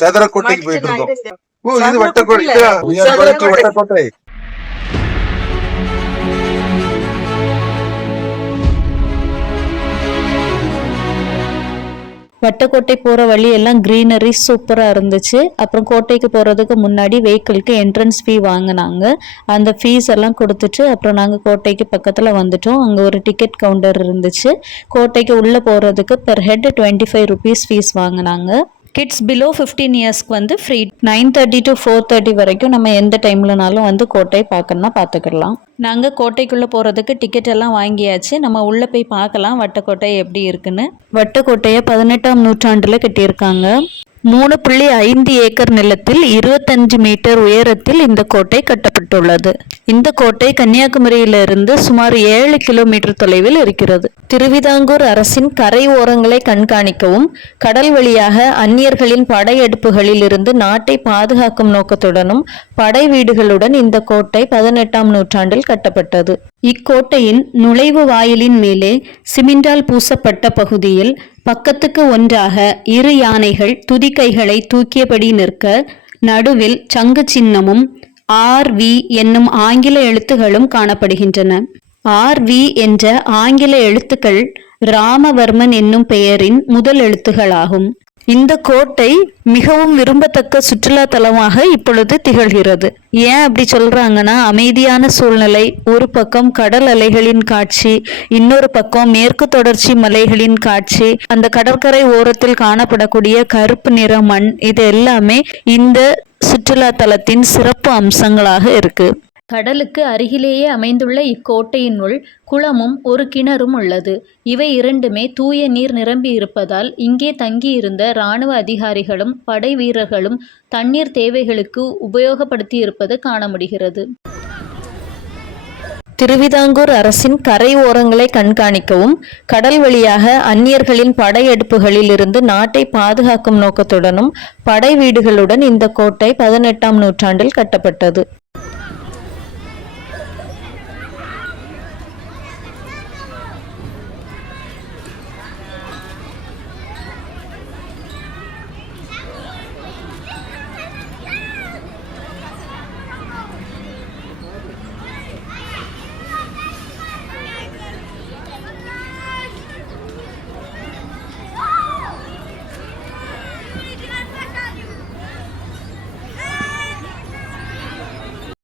சதுரக்கோட்டைக்கு போயிட்டு இருக்கோம் ஓ இது வட்டக்கோட்டை. வட்டக்கோட்டை வட்டக்கோட்டை போகிற வழி எல்லாம் க்ரீனரி சூப்பராக இருந்துச்சு. அப்புறம் கோட்டைக்கு போகிறதுக்கு முன்னாடி வெஹிக்கிளுக்கு என்ட்ரன்ஸ் ஃபீ வாங்கினாங்க. அந்த ஃபீஸ் எல்லாம் கொடுத்துட்டு அப்புறம் நாங்கள் கோட்டைக்கு பக்கத்தில் வந்துட்டோம். அங்கே ஒரு டிக்கெட் கவுண்டர் இருந்துச்சு. கோட்டைக்கு உள்ளே போகிறதுக்கு per head twenty five rupees fees வாங்கினாங்க. கிட்ஸ் பிலோ ஃபிஃப்டீன் இயர்ஸ்க்கு வந்து free nine thirty to four thirty வரைக்கும் நம்ம எந்த டைம்லனாலும் வந்து கோட்டை பார்க்கணும்னா பார்த்துக்கலாம். நாங்கள் கோட்டைக்குள்ளே போகிறதுக்கு டிக்கெட் எல்லாம் வாங்கியாச்சு. நம்ம உள்ளே போய் பார்க்கலாம் வட்டக்கோட்டை எப்படி இருக்குன்னு. வட்டக்கோட்டையை பதினெட்டாம் நூற்றாண்டில் கட்டியிருக்காங்க. மூணு புள்ளி ஐந்து ஏக்கர் நிலத்தில் இருபத்தஞ்சு மீட்டர் உயரத்தில் இந்த கோட்டை கட்டப்பட்டுள்ளது. இந்த கோட்டை கன்னியாகுமரியிலிருந்து சுமார் ஏழு கிலோமீட்டர் தொலைவில் இருக்கிறது. திருவிதாங்கூர் அரசின் கரை ஓரங்களை கண்காணிக்கவும் கடல் வழியாக அந்நியர்களின் படையெடுப்புகளில் இருந்து நாட்டை பாதுகாக்கும் நோக்கத்துடனும் படை வீடுகளுடன் இந்த கோட்டை பதினெட்டாம் நூற்றாண்டில் கட்டப்பட்டது. இக்கோட்டையின் நுழைவு வாயிலின் மேலே சிமெண்டால் பூசப்பட்ட பகுதியில் பக்கத்துக்கு ஒன்றாக இரு யானைகள் துதிக்கைகளை தூக்கியபடி நிற்க நடுவில் சங்கு சின்னமும் ஆர் வி என்னும் ஆங்கில எழுத்துகளும் காணப்படுகின்றன. ஆர் வி என்ற ஆங்கில எழுத்துக்கள் ராமவர்மன் என்னும் பெயரின் முதல் எழுத்துகளாகும். இந்த கோட்டை மிகவும் விரும்பத்தக்க சுற்றுலா தலமாக இப்பொழுது திகழ்கிறது. ஏன் அப்படி சொல்றாங்கன்னா அமைதியான சூழ்நிலை ஒரு பக்கம் கடல் அலைகளின் காட்சி இன்னொரு பக்கம் மேற்கு தொடர்ச்சி மலைகளின் காட்சி அந்த கடற்கரை ஓரத்தில் காணப்படக்கூடிய கருப்பு நிற மண் இது எல்லாமே இந்த சுற்றுலா தலத்தின் சிறப்பு அம்சங்களாக இருக்கு. கடலுக்கு அருகிலேயே அமைந்துள்ள இக்கோட்டையினுள் குளமும் ஒரு கிணறும் உள்ளது. இவை இரண்டுமே தூய நீர் நிரம்பி இருப்பதால் இங்கே தங்கியிருந்த இராணுவ அதிகாரிகளும் படை வீரர்களும் தண்ணீர் தேவைகளுக்கு உபயோகப்படுத்தி இருப்பது காண முடிகிறது. திருவிதாங்கூர் அரசின் கரை ஓரங்களை கண்காணிக்கவும் கடல் வழியாக அந்நியர்களின் படையெடுப்புகளில் இருந்து நாட்டை பாதுகாக்கும் நோக்கத்துடனும் படை வீடுகளுடன் இந்த கோட்டை பதினெட்டாம் நூற்றாண்டில் கட்டப்பட்டது.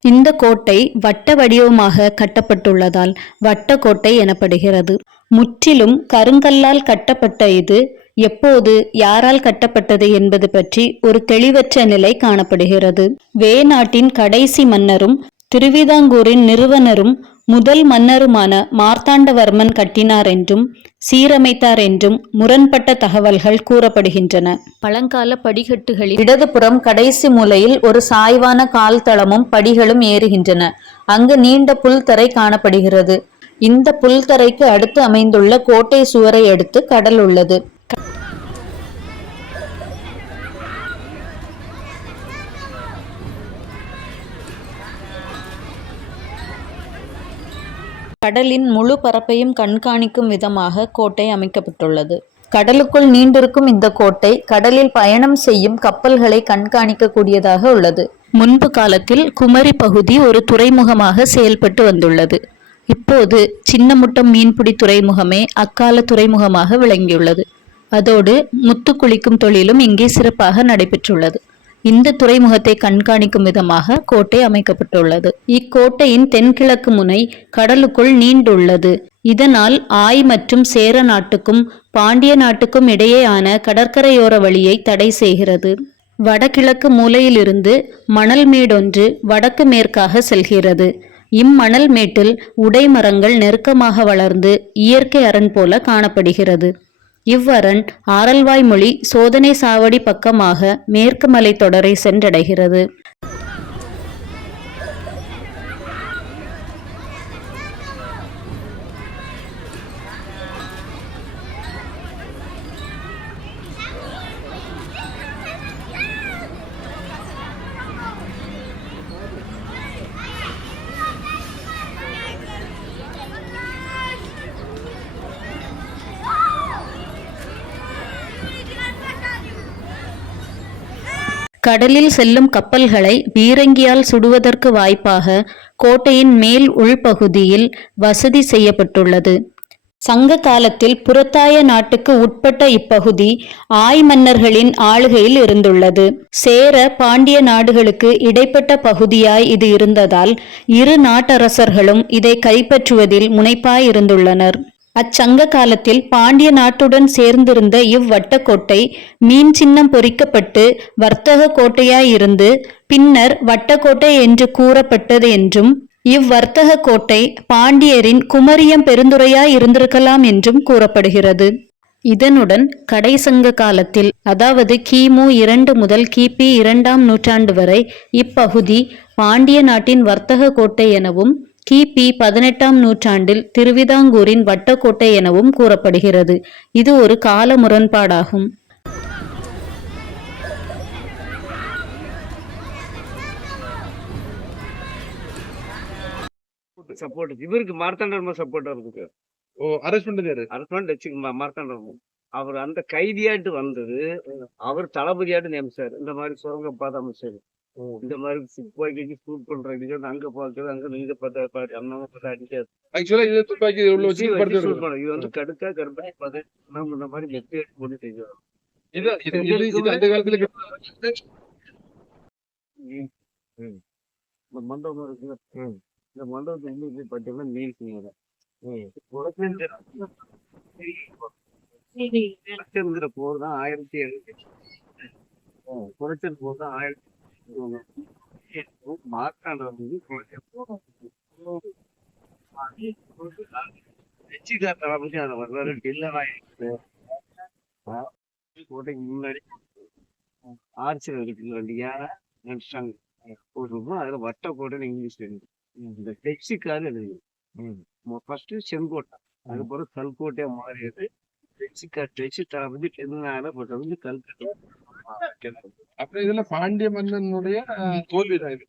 இந்த கோட்டை வட்ட வடிவமாக கட்டப்பட்டுள்ளதால் வட்டக்கோட்டை எனப்படுகிறது. முற்றிலும் கருங்கல்லால் கட்டப்பட்ட இது எப்போது யாரால் கட்டப்பட்டது என்பது பற்றி ஒரு தெளிவற்ற நிலை காணப்படுகிறது. வேநாட்டின் கடைசி மன்னரும் திருவிதாங்கூரின் நிறுவனரும் முதல் மன்னருமான மார்த்தாண்டவர்மன் கட்டினார் என்றும் சீரமைத்தார் என்றும் முரண்பட்ட தகவல்கள் கூறப்படுகின்றன. பழங்கால படிக்கட்டுகளில் இடதுபுறம் கடைசி மூலையில் ஒரு சாய்வான கால் தளமும் படிகளும் ஏறுகின்றன. அங்கு நீண்ட புல்தரை காணப்படுகிறது. இந்த புல்தரைக்கு அடுத்து அமைந்துள்ள கோட்டை சுவரை அடுத்து கடல் உள்ளது கடலின் முழு பரப்பையும் கண்காணிக்கும் விதமாக கோட்டை அமைக்கப்பட்டுள்ளது. கடலுக்குள் நீண்டிருக்கும் இந்த கோட்டை கடலில் பயணம் செய்யும் கப்பல்களை கண்காணிக்கக்கூடியதாக உள்ளது. முன்பு காலத்தில் குமரி பகுதி ஒரு துறைமுகமாக செயல்பட்டு வந்துள்ளது. இப்போது சின்னமுட்டம் மீன்பிடி துறைமுகமே அக்கால துறைமுகமாக விளங்கியுள்ளது. அதோடு முத்து குளிக்கும் தொழிலும் இங்கே சிறப்பாக நடைபெற்றுள்ளது. இந்த துறைமுகத்தை கண்காணிக்கும் விதமாக கோட்டை அமைக்கப்பட்டுள்ளது. இக்கோட்டையின் தென்கிழக்கு முனை கடலுக்குள் நீண்டுள்ளது. இதனால் ஆய் மற்றும் சேர நாட்டுக்கும் பாண்டிய நாட்டுக்கும் இடையேயான கடற்கரையோர வழியை தடை செய்கிறது. வடகிழக்கு மூலையிலிருந்து மணல் மேடொன்று வடக்கு மேற்காக செல்கிறது. இம்மணல் மேட்டில் உடைமரங்கள் நெருக்கமாக வளர்ந்து இயற்கை அரண் போல காணப்படுகிறது. இவ்வரண் ஆரல்வாய்மொழி சோதனை சாவடி பக்கமாக மேற்கு மலைத் தொடரை சென்றடைகிறது. கடலில் செல்லும் கப்பல்களை பீரங்கியால் சுடுவதற்கு வாய்ப்பாக கோட்டையின் மேல் உள்பகுதியில் வசதி செய்யப்பட்டுள்ளது. சங்க காலத்தில் புறத்தாய நாட்டுக்கு உட்பட்ட இப்பகுதி ஆய் மன்னர்களின் ஆளுகையில் இருந்துள்ளது. சேர பாண்டிய நாடுகளுக்கு இடைப்பட்ட பகுதியாய் இது இருந்ததால் இரு நாட்டரசர்களும் இதை கைப்பற்றுவதில் முனைப்பாய் இருந்துள்ளனர். அச்சங்க காலத்தில் பாண்டிய நாட்டுடன் சேர்ந்திருந்த இவ்வட்டக்கோட்டை மீன் சின்னம் பொறிக்கப்பட்டு வர்த்தக கோட்டையாயிருந்து பின்னர் வட்டக்கோட்டை என்று கூறப்பட்டது என்றும் இவ்வர்த்தக கோட்டை பாண்டியரின் குமரியம் பெருந்துரையாய் இருந்திருக்கலாம் என்றும் கூறப்படுகிறது. இதனுடன் கடைசங்க காலத்தில் அதாவது கிமு இரண்டு முதல் கிபி இரண்டாம் நூற்றாண்டு வரை இப்பகுதி பாண்டிய நாட்டின் வர்த்தக கோட்டை எனவும் கிபி பதினெட்டாம் நூற்றாண்டில் திருவிதாங்கூரின் வட்டக்கோட்டை எனவும் கூறப்படுகிறது. இது ஒரு கால முரண்பாடாகும். சப்போர்ட் இவருக்கு மார்த்தாண்டர்மா சப்போர்ட்டா இருக்கு ஓ அரெஸ்ட் பண்ணது யாரு? அரசாண்ட் வச்சுக்க மார்த்தாண்டர்மா அவர் அந்த கைதியாட்டு வந்தது அவர் தளபதியாட்டு நியமிச்சாரு. இந்த மாதிரி சுரங்க பாதை அமைச்சாரு. இந்த மாதிரி சிப்பாய்க்கு ஷூட் பண்றதுக்கு அங்க பார்க்கறது அங்க நீங்க பார்த்தா பாரு அந்த பார்த்து அடிக்காது. ஆக்சுவலா இது துப்பாக்கி உள்ள வச்சு. பண்ணணும். இது வந்து கடுக்கா கருப்பா பார்த்து நம்ம இந்த மாதிரி எடுத்து போட்டு செய்வோம் இது இது இது அந்த காலத்துல இந்த மண்டபம் இருக்குல்ல. இந்த மண்டபத்தை இன்னைக்கு பார்த்தீங்கன்னா மீன் செய்யல குறைச்சிருங்கிற போர் தான் ஆயிரத்தி எழுநூத்தி குறைச்சல் போர் தான் ஆயிரத்தி மார்த்தாண்ட வந்து நிச்சயதார்த்த பத்தி அந்த வரலாறு கோட்டைக்கு முன்னாடி ஆர்ச்சர் இருக்குல்ல ரெண்டு யானை நினைச்சாங்க போட்டிருக்கோம் அதுல வட்ட கோட்டைன்னு இங்கிலீஷ் இருக்கு இந்த டெக்ஸிக்காக எழுதுது ஃபர்ஸ்ட் செங்கோட்டை அதுக்கப்புறம் கல்கோட்டையா மாறியது டெக்ஸிக்கா டெக்ஸி தளபதி தென்னால போட்டது வந்து கல்கட்டை அப்புறம் இதுல பாண்டிய மன்னனுடைய தோல்விதான் இது.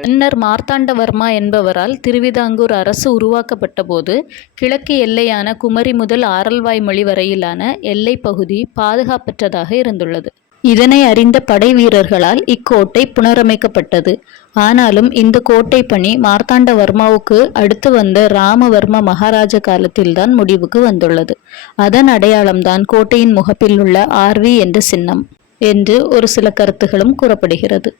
மன்னர் மார்த்தாண்டவர்மா என்பவரால் திருவிதாங்கூர் அரசு உருவாக்கப்பட்ட போது கிழக்கு எல்லையான குமரி முதல் ஆரல்வாய்மொழி வரையிலான எல்லைப் பகுதி பாதுகாப்பற்றதாக இருந்துள்ளது. இதனை அறிந்த படை வீரர்களால் இக்கோட்டை புனரமைக்கப்பட்டது. ஆனாலும் இந்த கோட்டை பணி மார்த்தாண்டவர்மாவுக்கு அடுத்து வந்த ராமவர்ம மகாராஜ காலத்தில்தான் முடிவுக்கு வந்துள்ளது. அதன் அடையாளம்தான் கோட்டையின் முகப்பில் உள்ள ஆர்வி என்ற சின்னம் என்று ஒரு சில கருத்துகளும் கூறப்படுகிறது.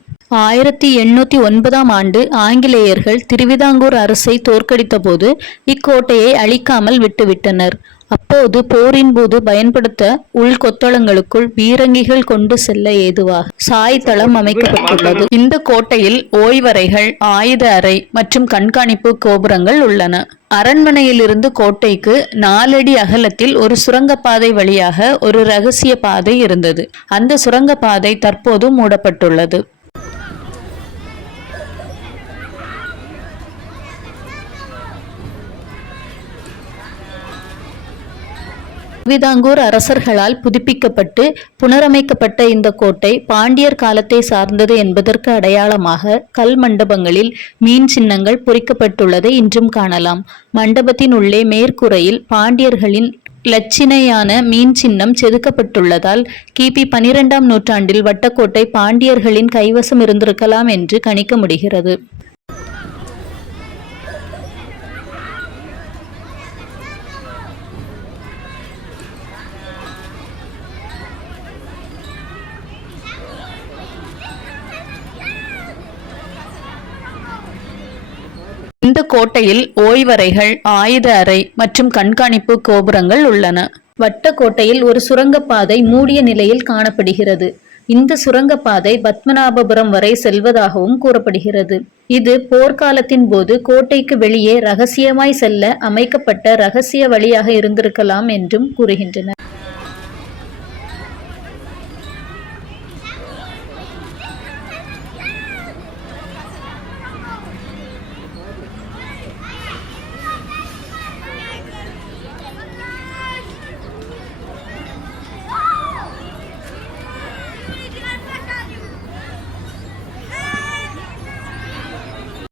ஆயிரத்தி எண்ணூத்தி ஒன்பதாம் ஆண்டு ஆங்கிலேயர்கள் திருவிதாங்கூர் அரசை தோற்கடித்த போது இக்கோட்டையை அழிக்காமல் விட்டுவிட்டனர். அப்போது போரின் போது பயன்படுத்த உள்கொத்தளங்களுக்குள் பீரங்கிகள் கொண்டு செல்ல ஏதுவாக சாய்தளம் அமைக்கப்பட்டுள்ளது. இந்த கோட்டையில் ஓய்வறைகள் ஆயுத அறை மற்றும் கண்காணிப்பு கோபுரங்கள் உள்ளன. அரண்மனையிலிருந்து கோட்டைக்கு நாலடி அகலத்தில் ஒரு சுரங்கப்பாதை வழியாக ஒரு ரகசிய பாதை இருந்தது. அந்த சுரங்கப்பாதை தற்போது மூடப்பட்டுள்ளது. திருவிதாங்கூர் அரசர்களால் புதுப்பிக்கப்பட்டு புனரமைக்கப்பட்ட இந்த கோட்டை பாண்டியர் காலத்தை சார்ந்தது என்பதற்கு அடையாளமாக கல் மண்டபங்களில் மீன் சின்னங்கள் பொறிக்கப்பட்டுள்ளதை இன்றும் காணலாம். மண்டபத்தின் உள்ளே மேற்கூரையில் பாண்டியர்களின் இலச்சினையான மீன் சின்னம் செதுக்கப்பட்டுள்ளதால் கிபி பனிரெண்டாம் நூற்றாண்டில் வட்டக்கோட்டை பாண்டியர்களின் கைவசம் இருந்திருக்கலாம் என்று கணிக்க முடிகிறது. இந்த கோட்டையில் ஓய்வறைகள் ஆயுத அறை மற்றும் கண்காணிப்பு கோபுரங்கள் உள்ளன. வட்டக்கோட்டையில் ஒரு சுரங்கப்பாதை மூடிய நிலையில் காணப்படுகிறது. இந்த சுரங்கப்பாதை பத்மநாபபுரம் வரை செல்வதாகவும் கூறப்படுகிறது. இது போர்க்காலத்தின் போது கோட்டைக்கு வெளியே ரகசியமாய் செல்ல அமைக்கப்பட்ட ரகசிய வழியாக இருந்திருக்கலாம் என்றும் கூறுகின்றனர்.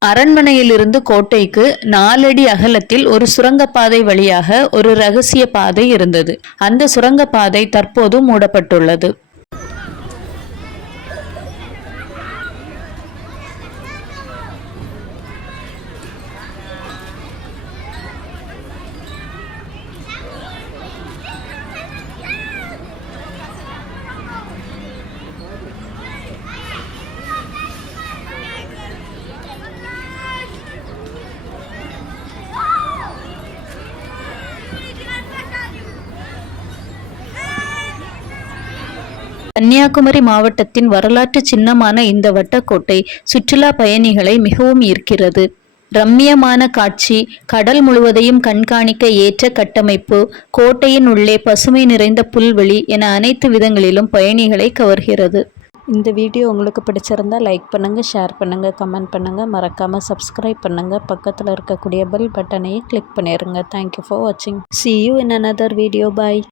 அரண்மனையிலிருந்து கோட்டைக்கு நாலடி அகலத்தில் ஒரு சுரங்கப்பாதை வழியாக ஒரு ரகசிய பாதை இருந்தது. அந்த சுரங்கப்பாதை தற்போது மூடப்பட்டுள்ளது. கன்னியாகுமரி மாவட்டத்தின் வரலாற்று சின்னமான இந்த வட்டக்கோட்டை சுற்றுலா பயணிகளை மிகவும் ஈர்க்கிறது. ரம்மியமான காட்சி கடல் முழுவதையும் கண்காணிக்க ஏற்ற கட்டமைப்பு கோட்டையின் உள்ளே பசுமை நிறைந்த புல்வெளி என அனைத்து விதங்களிலும் பயணிகளை கவர்கிறது. இந்த வீடியோ உங்களுக்கு பிடிச்சிருந்தா லைக் பண்ணுங்கள் ஷேர் பண்ணுங்கள் கமெண்ட் பண்ணுங்கள் மறக்காமல் சப்ஸ்கிரைப் பண்ணுங்கள் பக்கத்தில் இருக்கக்கூடிய பெல் பட்டனையும் கிளிக் பண்ணிடுங்க தேங்க்யூ ஃபார் வாட்சிங் see you in another video bye